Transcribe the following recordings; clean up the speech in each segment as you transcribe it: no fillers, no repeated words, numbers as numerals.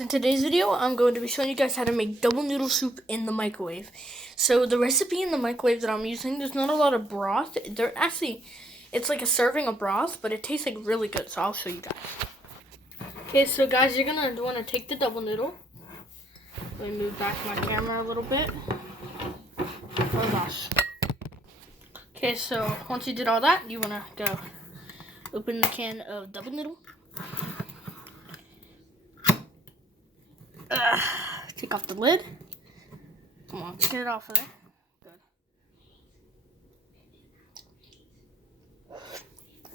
In today's video, I'm going to be showing you guys how to make double noodle soup in the microwave. So the recipe in the microwave that I'm using, there's not a lot of broth. It's like a serving of broth, but it tastes like really good, so I'll show you guys. Okay, so guys, you're gonna want to take the double noodle. Let me move back my camera a little bit. Oh gosh. Okay, so once you did all that, you wanna go open the can of double noodle. Take off the lid. Come on, get it off of there.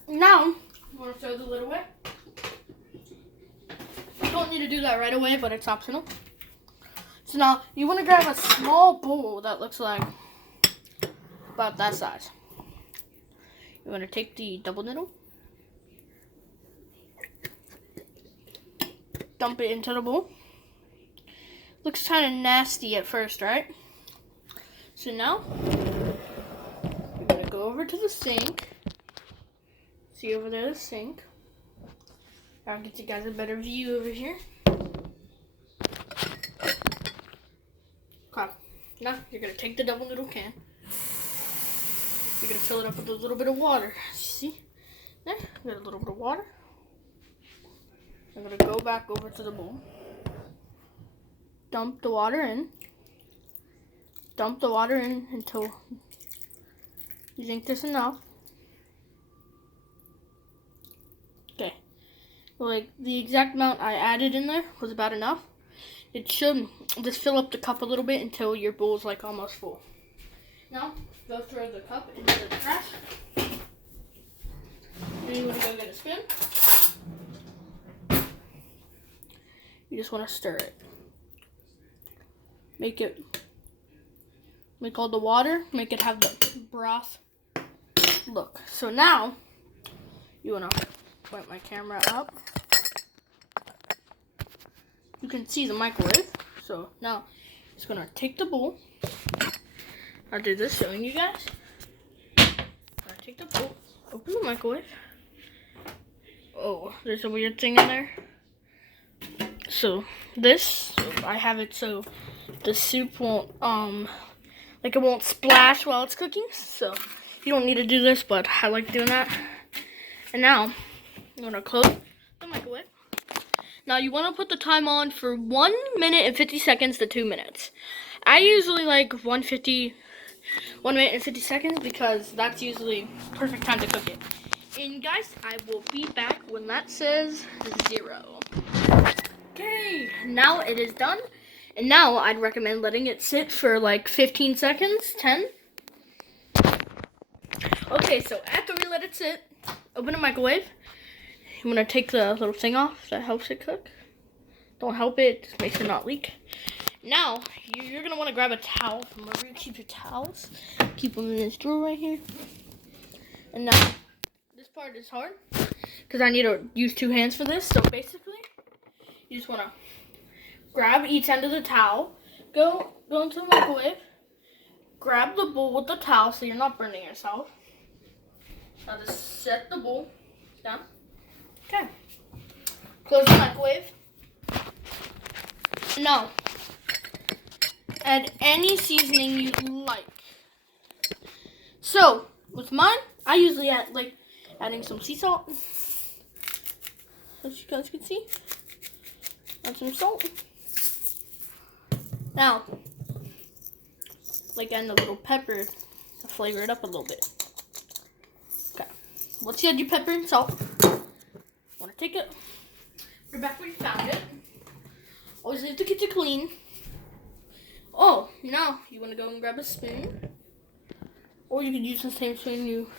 Good. Now, you want to throw the lid away. You don't need to do that right away, but it's optional. So now, you want to grab a small bowl that looks like about that size. You want to take the double noodle. Dump it into the bowl. Looks kind of nasty at first, right? So now, we're going to go over to the sink. See over there, the sink. I'll get you guys a better view over here. Okay. Now, you're going to take the double noodle can. You're going to fill it up with a little bit of water. See? There, got a little bit of water. I'm going to go back over to the bowl. Dump the water in. Dump the water in until you think there's enough. Okay. Like the exact amount I added in there was about enough. It should just fill up the cup a little bit until your bowl's like almost full. Now, go throw the cup into the trash. Then you want to go get a spoon. You just want to stir it. Make all the water, make it have the broth look. So now, you want to point my camera up. You can see the microwave. So now, just going to take the bowl. I'll do this showing you guys. I take the bowl, open the microwave. Oh, there's a weird thing in there. So I have it so the soup won't, it won't splash while it's cooking. So you don't need to do this, but I like doing that. And now, I'm gonna close the microwave. Now you wanna put the time on for 1 minute and 50 seconds to 2 minutes. I usually like 1 minute and 50 seconds because that's usually perfect time to cook it. And guys, I will be back when that says 0. Okay, now it is done. And now I'd recommend letting it sit for like 15 seconds, 10. Okay, so after we let it sit, open the microwave. You want to take the little thing off that helps it cook. Don't help it, just makes it not leak. Now, you're going to want to grab a towel from wherever you keep your towels. Keep them in this drawer right here. And now, this part is hard because I need to use 2 hands for this. So basically, you just want to grab each end of the towel, go into the microwave, grab the bowl with the towel so you're not burning yourself. Now just set the bowl down. Okay. Close the microwave. Now, add any seasoning you like. So, with mine, I usually add adding some sea salt, as you guys can see. Add some salt. Now, add a little pepper to flavor it up a little bit. Okay. Once you add your pepper and salt, want to take it, put it back where you found it. Always leave the kitchen clean. Oh, now you want to go and grab a spoon. Or you can use the same spoon you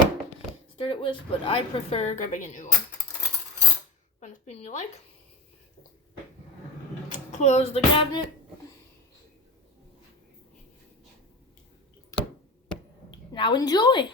stirred it with, but I prefer grabbing a new one. Find a spoon you like. Close the cabinet. Now enjoy!